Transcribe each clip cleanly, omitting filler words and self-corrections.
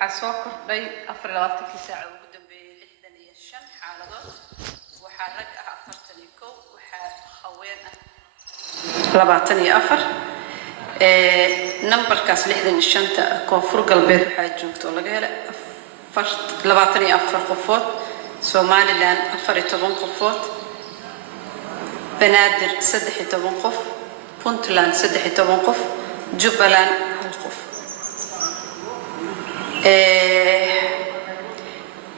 حاسوق كردي أفر لواتك ساعة وقدم بلحدن يشن حالدود وحرق أفرتني كو وحوين لبعتني أفر نمبر كاس لحدن يشن كونفور قلبي حاجوت ولا قال فرت لبعتني أفر قفوت سومالي لان أفر يتبون قفوت بنادر سدح يتبون قف بونتلان سدح يتبون قف جبلان القف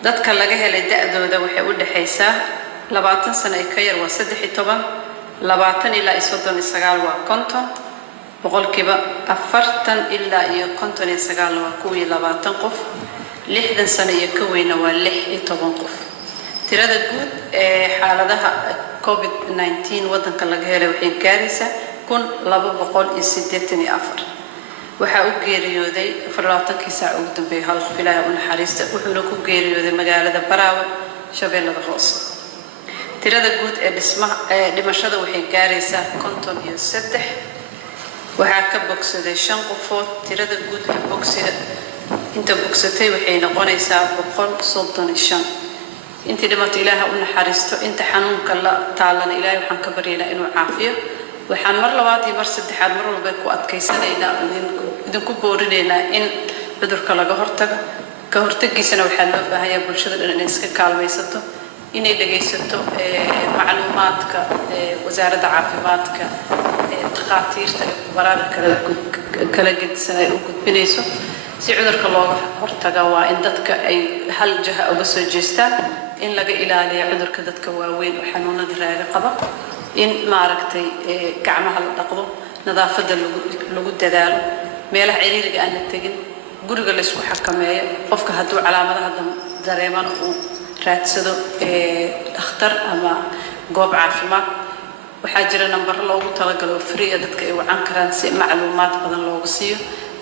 dadka laga helay da'dooda waxay u dhaxaysaa 20 sano ka yar waa 13 20 ilaa 39 waa 50 boqolkiiba 40 ilaa 59 waa kuwii 20 qof 60 sano iyo ka weyn waa 16 qof tirada guud ee xaaladaha COVID-19 wadanka laga helay waxay gaaraysaa 1284 waxa uu geeriyooday 24 saac ugu dambeeyay hal qof Ilaahay u naxariisto wuxuuna ku geeriyooday magaalada Baraawe Shabeellada Hoose tirada guud ee dhimashada waxay gaaraysaa 53 waxa ka bogsaday 5 qofood tirada guud ee bogsiga inta bogsatay waxay noqonaysaa 135 intii dhimatay Ilaahay u naxariisto inta xanuunka la taalan Ilaahay waxaan ka baryaynaa inuu caafiyo waxaan mar labaad iyo mar saddexaad mar walba ku adkaysanaynaa idinku boorineynaa in cudurka laga hortago ka hortagiisana waxaa loo baahan yahay bulshada dhan inay iska kaalmaysato inay dhageysato macluumaadka wasaaradda caafimaadka dhaqaatiirta iyo barnaamijka kala gedisan ay u gudbinayso si cudurka looga hortago waa in dadka ay hal jaha uga soo jeestaan in laga ilaaliyo cudurka dadka waaweyn oo xanuunada raaga qaba in maaragtay gacmaha la dhaqdo nadaafada lagu dadaalo meelaha ciriiriga aan la tagin guriga la isku xakameeyo qofka hadduu calaamadaha dareeman uu raadsado dhakhtar ama goob caafimaad waxaa jira nambar loogu talagalo free dadka ay wacan karaan si macluumaad badan loogu siiyo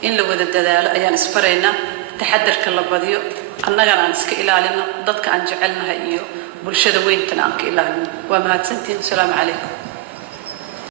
in la wada dadaalo ayaan isfaraynaa taxadarka la badiyo annagana aan iska ilaalino dadka aan jecelnahay iyo bulshada weyntan aan ka ilaalino waa mahadsantiin assalaamu calaykum